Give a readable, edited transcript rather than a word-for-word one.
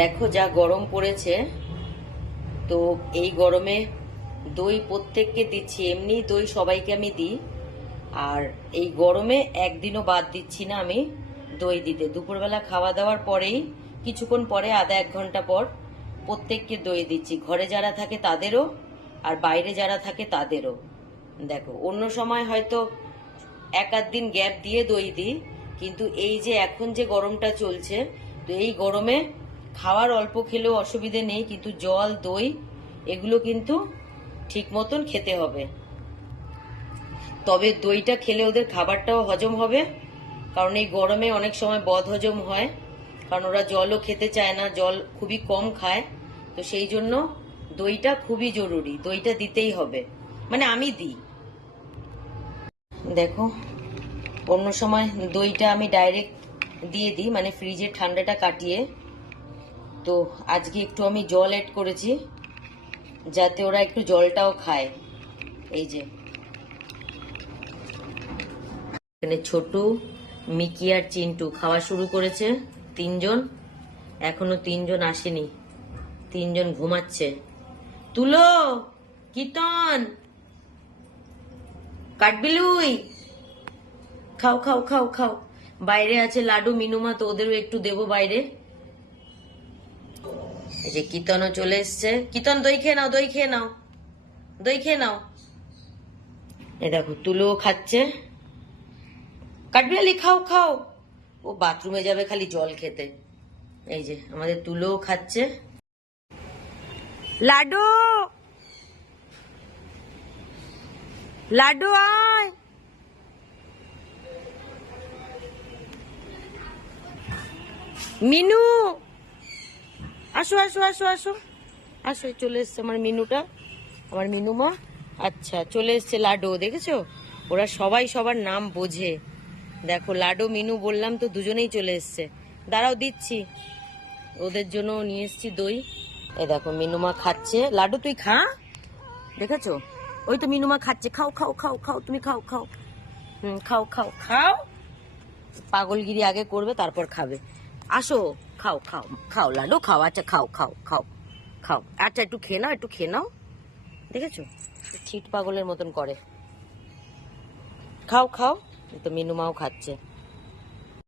দেখো যা গরম পড়েছে, তো এই গরমে দই প্রত্যেককে দিচ্ছি। এমনি দই সবাইকে আমি দিই, আর এই গরমে একদিনও বাদ দিচ্ছি না আমি দই দিতে। দুপুরবেলা খাওয়া দাওয়ার পরেই কিছুক্ষণ পরে, আধা এক ঘন্টা পর প্রত্যেককে দই দিচ্ছি। ঘরে যারা থাকে তাদেরও, আর বাইরে যারা থাকে তাদেরও। দেখো অন্য সময় হয়তো এক আধ দিন গ্যাপ দিয়ে দই দিই, কিন্তু এই যে এখন যে গরমটা চলছে, তো এই গরমে খাওয়ার অল্প খেলেও অসুবিধে নেই, কিন্তু জল দই এগুলো কিন্তু ঠিক মতন খেতে হবে। তবে দইটা খেলে ওদের খাবারটাও হজম হবে, কারণ এই গরমে অনেক সময় বদহজম হয়, কারণ ওরা জলও খেতে চায় না, জল খুবই কম খায়। তো সেই জন্য দইটা খুবই জরুরি, দইটা দিতেই হবে, মানে আমি দিই। দেখো অন্য সময় দইটা আমি ডাইরেক্ট দিয়ে দিই, মানে ফ্রিজে ঠান্ডাটা কাটিয়ে। তো আজকে একটু আমি জল অ্যাড করেছি, যাতে ওরা একটু জলটাও খায়। এই যে এখানে ছোটু, মিকি আর চিন্টু খাওয়া শুরু করেছে, তিনজন। এখনো তিনজন আসেনি, তিনজন ঘুমাচ্ছে। তুলো, কীর্তন, কাঠবিলুই, খাও খাও খাও খাও। বাইরে আছে লাডু, মিনুমা, তো ওদেরও একটু দেবো বাইরে। এই যে কীর্তনও চলে এসছে। কীর্তন দই খেয়ে নাও, দই খেয়ে নাও, দই খেয়ে নাও। এ দেখো তুলোও খাচ্ছে। কাঠবিড়ালি খাও খাও, ও বাথরুমে যাবে খালি জল খেতে। এই যে আমাদের তুলোও খাচ্ছে। লাডু, লাডু আয়। মিনু, আসো আসো আসো আসো আসো, চলে এসছে আমার মিনুটা, আমার মিনুমা। আচ্ছা চলে এসছে লাডু, দেখেছো ওরা সবাই সবার নাম বোঝে। দেখো লাডু মিনু বললাম তো, দুজনেই চলে এসছে। দাঁড়াও দিচ্ছি, ওদের জন্য নিয়ে এসছি দই। এই দেখো মিনুমা খাচ্ছে। লাডু তুই খা, দেখেছো ওই তো মিনুমা খাচ্ছে। খাও খাও খাও খাও, তুমি খাও খাও, খাও খাও খাও। পাগলগিরি আগে করবে তারপর খাবে। আসো খাও খাও খাও লাডু খাও। আচ্ছা খাও খাও খাও খাও। আচ্ছা একটু খেয়ে নাও, একটু খেয়ে নাও। দেখেছো ছিট পাগলের মতন করে। খাও খাও। তো মিনুমাও খাচ্ছে।